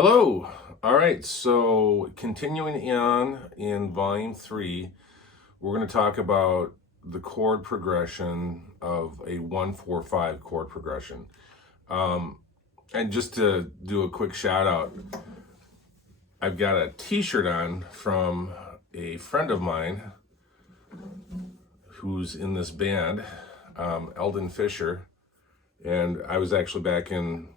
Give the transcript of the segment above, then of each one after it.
Hello. All right, so continuing on in volume 3, we're going to talk about the chord progression of a 1-4-5 chord progression. And just to do a quick shout out, I've got a t-shirt on from a friend of mine who's in this band, Eldon Fisher, and I was actually back in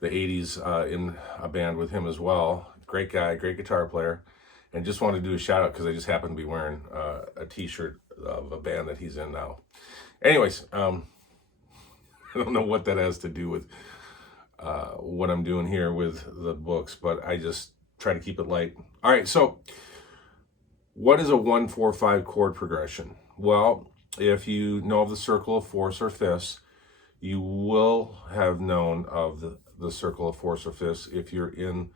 the 80s in a band with him as well. Great guy, great guitar player. And just wanted to do a shout out because I just happen to be wearing a t-shirt of a band that he's in now. Anyways, I don't know what that has to do with what I'm doing here with the books, but I just try to keep it light. All right, so what is a 1-4-5 chord progression? Well, if you know of the circle of fourths or fifths, you will have known of the circle of fourths or fifths if you're in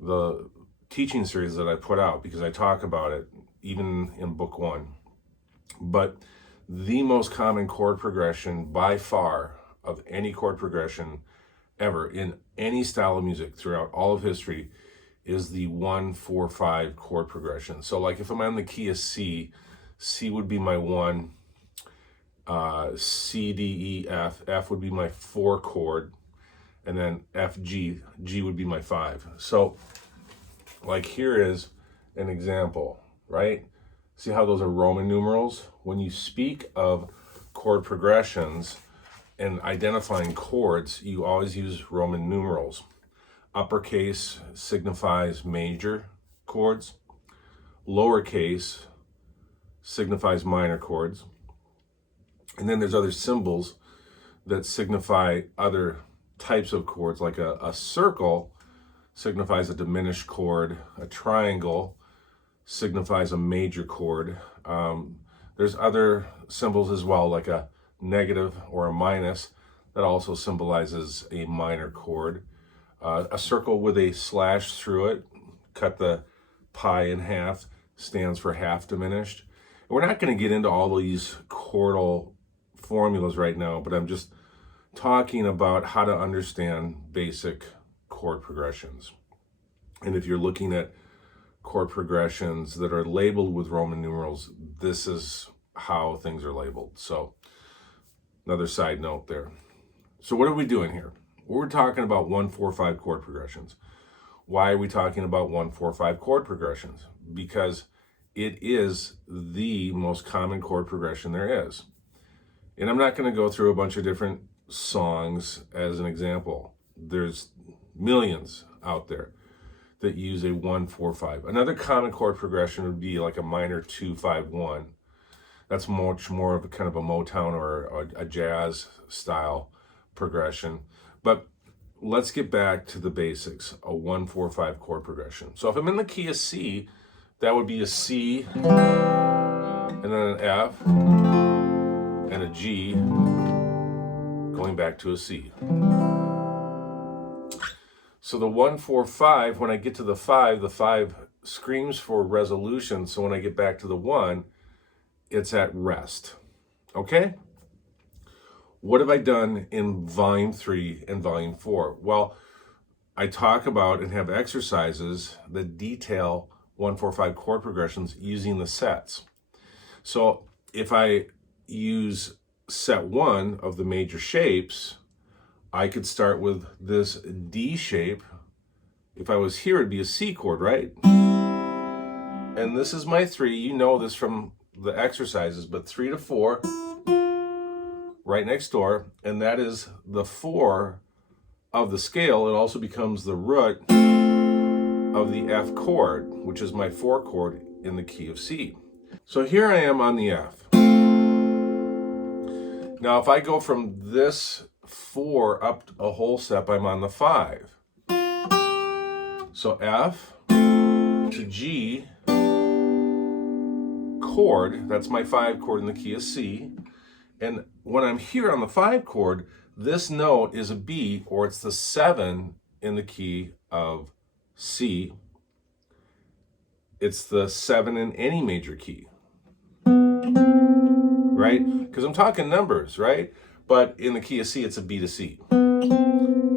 the teaching series that I put out, because I talk about it even in book 1. But the most common chord progression by far of any chord progression ever in any style of music throughout all of history is the 1-4-5 chord progression. So like if I'm on the key of C, C would be my 1, C, D, E, F, F would be my 4 chord, and then F, G, G would be my 5. So like here is an example, right? See how those are Roman numerals? When you speak of chord progressions and identifying chords, you always use Roman numerals. Uppercase signifies major chords. Lowercase signifies minor chords. And then there's other symbols that signify other types of chords, like a circle signifies a diminished chord, a triangle signifies a major chord. There's other symbols as well, like a negative or a minus, that also symbolizes a minor chord. A circle with a slash through it, cut the pi in half, stands for half diminished. And we're not going to get into all these chordal formulas right now, but I'm just talking about how to understand basic chord progressions. And if you're looking at chord progressions that are labeled with Roman numerals, this is how things are labeled. So another side note there. So what are we doing here? We're talking about 1-4-5 chord progressions. Why are we talking about 1-4-5 chord progressions? Because it is the most common chord progression there is. And I'm not going to go through a bunch of different songs as an example. There's millions out there that use a 1-4-5. Another common chord progression would be like a minor 2-5-1. That's much more of a kind of a Motown or a jazz style progression. But let's get back to the basics, a 1-4-5 chord progression. So if I'm in the key of C, that would be a C, and then an F, and a G, going back to a C. So the 1-4-5, when I get to the 5 screams for resolution. So when I get back to the 1, it's at rest. Okay? What have I done in volume 3 and volume 4? Well, I talk about and have exercises that detail 1-4-5 chord progressions using the sets. So if I use set 1 of the major shapes, I could start with this D shape. If I was here, it'd be a C chord, right? And this is my 3. You know this from the exercises, but 3 to 4, right next door, and that is the 4 of the scale. It also becomes the root of the F chord, which is my 4 chord in the key of C. So here I am on the F. Now if I go from this 4 up a whole step, I'm on the 5. So F to G chord, that's my 5 chord in the key of C. And when I'm here on the 5 chord, this note is a B, or it's the 7 in the key of C. It's the 7 in any major key, right? Because I'm talking numbers, right? But in the key of C, it's a B to C.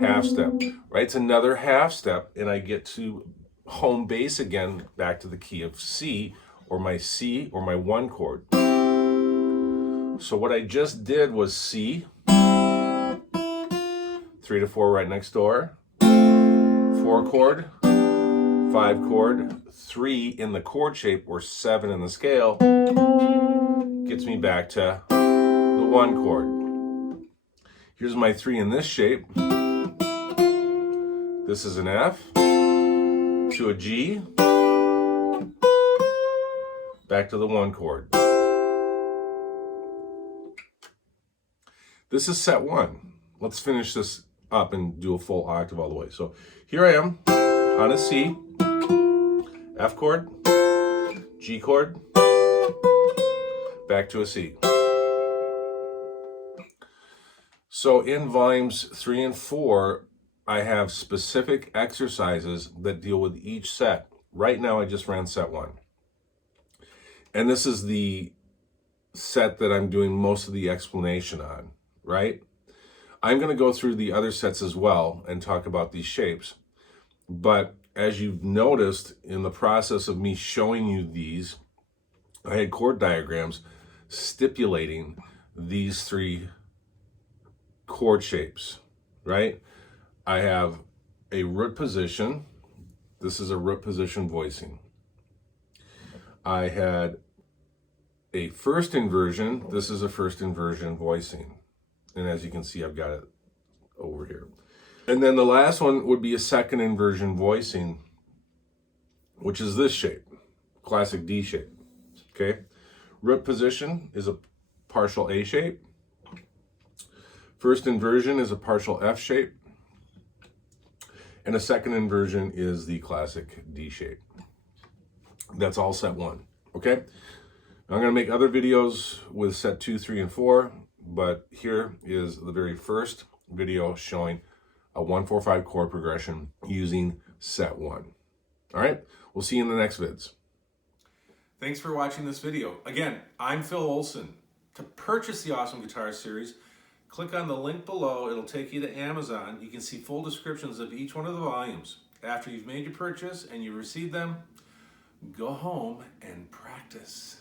half step, right? It's another half step, and I get to home base again, back to the key of C or my 1 chord. So what I just did was C, 3 to 4 right next door, 4 chord, 5 chord, 3 in the chord shape, or 7 in the scale, gets me back to the 1 chord. Here's my 3 in this shape. This is an F, to a G, back to the 1 chord. This is set 1. Let's finish this up and do a full octave all the way. So here I am on a C, F chord, G chord, back to a C. So in volumes 3 and 4, I have specific exercises that deal with each set. Right now I just ran set 1. And this is the set that I'm doing most of the explanation on, right? I'm going to go through the other sets as well and talk about these shapes. But as you've noticed in the process of me showing you these, I had chord diagrams stipulating these 3 chord shapes, right? I have a root position. This is a root position voicing. I had a first inversion. This is a first inversion voicing. And as you can see, I've got it over here. And then the last one would be a second inversion voicing, which is this shape, classic D shape, okay? Root position is a partial A shape. First inversion is a partial F shape. And a second inversion is the classic D shape. That's all set 1, okay? I'm going to make other videos with set 2, 3, and 4, but here is the very first video showing a 1-4-5 chord progression using set 1. All right, we'll see you in the next vids. Thanks for watching this video. Again, I'm Phil Olson. To purchase the Awesome Guitar Series, click on the link below. It'll take you to Amazon. You can see full descriptions of each one of the volumes. After you've made your purchase and you receive them, go home and practice.